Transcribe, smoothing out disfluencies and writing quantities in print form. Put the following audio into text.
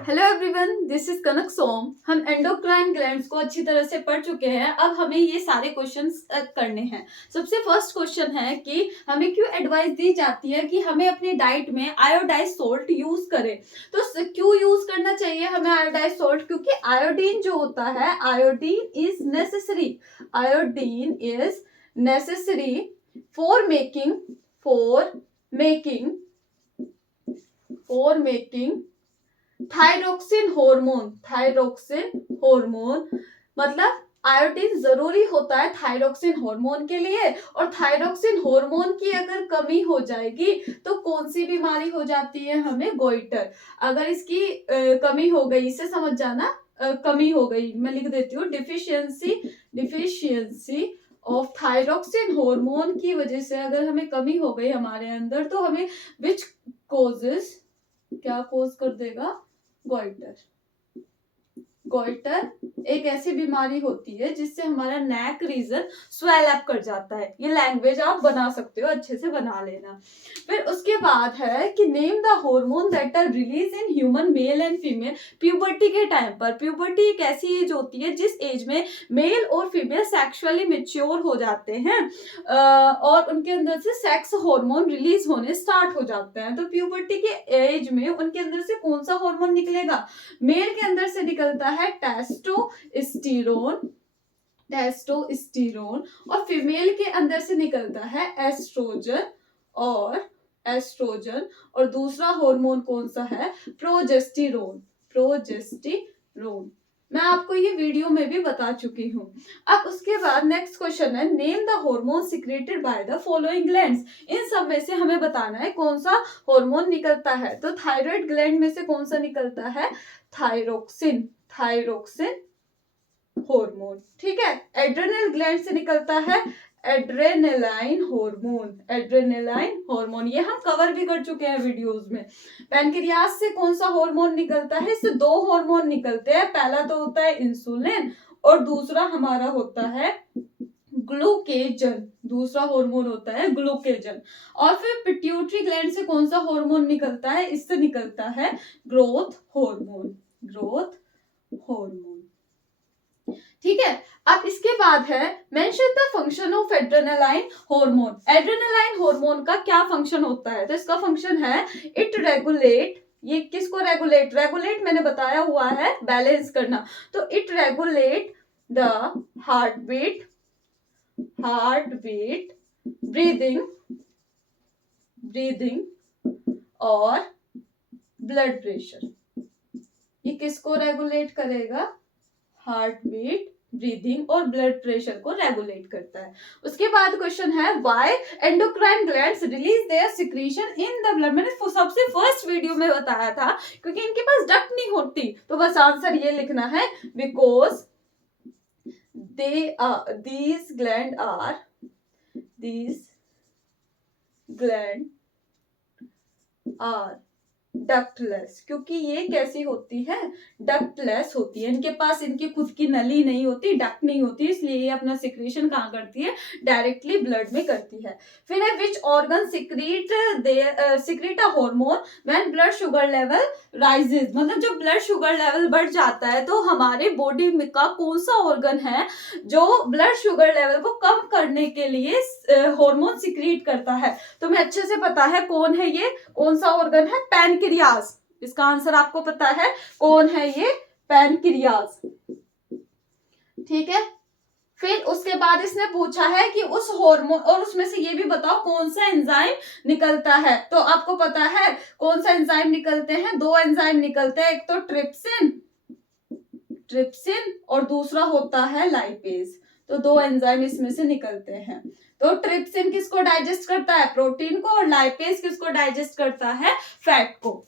Hello everyone, this is कनक सोम। हम endocrine glands को अच्छी तरह से पढ़ चुके हैं। अब हमें ये सारे क्वेश्चंस करने हैं। सबसे फर्स्ट क्वेश्चन है कि हमें क्यों एडवाइस दी जाती है कि हमें अपनी डाइट में आयोडाइज सोल्ट यूज करें। तो क्यों यूज करना चाहिए हमें आयोडाइज सोल्ट? क्योंकि आयोडीन जो होता है, iodine is necessary. Iodine is necessary for making thyroxine hormone मतलब आयोडीन जरूरी होता है थायरोक्सिन हार्मोन के लिए। और थायरोक्सिन हार्मोन की अगर कमी हो जाएगी तो कौन सी बीमारी हो जाती है हमें? गोइटर। अगर इसकी कमी हो गई, इसे समझ जाना, कमी हो गई, मैं लिख देती हूँ, डिफिशियंसी ऑफ थायरोक्सिन हार्मोन की वजह से अगर हमें कमी हो गई हमारे अंदर, तो हमें विच कोजेस क्या कोज कर देगा? गोइटर एक ऐसी बीमारी होती है जिससे हमारा नेक रीजन स्वेल अप कर जाता है। ये लैंग्वेज आप बना सकते हो, अच्छे से बना लेना। फिर उसके बाद है कि name the hormone that are release in human male and female puberty के टाइम पर। प्यूबर्टी एक ऐसी एज होती है जिस एज में मेल और फीमेल सेक्सुअली मेच्योर हो जाते हैं और उनके अंदर से सेक्स हार्मोन रिलीज होने स्टार्ट हो जाते हैं। तो प्यूबर्टी के एज में उनके अंदर से कौन सा हार्मोन निकलेगा? मेल के अंदर से निकलता है टेस्टोस्टेरोन और फीमेल के अंदर से निकलता है एस्ट्रोजन और दूसरा हार्मोन कौन सा है? प्रोजेस्टेरोन। मैं आपको ये वीडियो में भी बता चुकी हूँ। अब उसके बाद नेक्स्ट क्वेश्चन है, name the hormone secreted by the following glands. इन सब में से हमें बताना है कौन सा हार्मोन निकलता है। तो थायराइड ग्लैंड में से कौन सा निकलता है? Thyroxine hormone. ठीक है। एड्रेनल ग्लैंड से निकलता है एड्रेनालाइन हार्मोन। ये हम कवर भी कर चुके हैं वीडियोस में। पैनक्रियास से कौन सा हार्मोन निकलता है? इससे दो हार्मोन निकलते हैं। पहला तो होता है इंसुलिन और दूसरा हमारा होता है ग्लूकेजन। और फिर पिट्यूटरी ग्लैंड से कौन सा हार्मोन निकलता है? इससे निकलता है ग्रोथ हार्मोन। ठीक है। अब इसके बाद है mention the function of adrenaline hormone. Adrenaline hormone का क्या फंक्शन होता है? तो इसका फंक्शन है इट रेगुलेट। ये किसको रेगुलेट मैंने बताया हुआ है, बैलेंस करना। तो it regulate the heart beat, breathing और ब्लड प्रेशर। ये किसको रेगुलेट करेगा? हार्ट बीट, ब्रीदिंग और ब्लड प्रेशर को रेगुलेट करता है। उसके बाद क्वेश्चन है why endocrine glands release their secretion in the blood. मैंने सबसे फर्स्ट वीडियो में बताया था क्योंकि इनके पास डक्ट नहीं होती। तो बस आंसर ये लिखना है, because these gland are ductless. क्योंकि ये कैसी होती है? डक्टलेस होती है। इनके पास इनकी खुद की नली नहीं होती, डक्ट नहीं होती, इसलिए ये अपना सिक्रीशन कहाँ करती है? डायरेक्टली ब्लड में करती है। फिर है which organ secrete a hormone when blood sugar level rises. मतलब जब ब्लड शुगर लेवल बढ़ जाता है तो हमारे बॉडी का कौन सा ऑर्गन है जो ब्लड शुगर लेवल को कम करने के लिए हार्मोन सिक्रीट करता है? तुम्हें अच्छे से पता है कौन है ये, कौन सा ऑर्गन है? पैनक्रियाज। इसका आंसर आपको पता है कौन है ये? पैनक्रियाज। ठीक है। फिर उसके बाद इसने पूछा है कि उस हार्मोन और उसमें से ये भी बताओ कौन सा एंजाइम निकलता है। तो आपको पता है कौन सा एंजाइम निकलते हैं? दो एंजाइम निकलते हैं, एक तो ट्रिप्सिन और दूसरा होता है लाइपेज। तो दो एंजाइम इसमें से निकलते हैं। तो ट्रिप्सिन किसको डाइजेस्ट करता है? प्रोटीन को। और लाइपेज किसको डाइजेस्ट करता है? फैट को।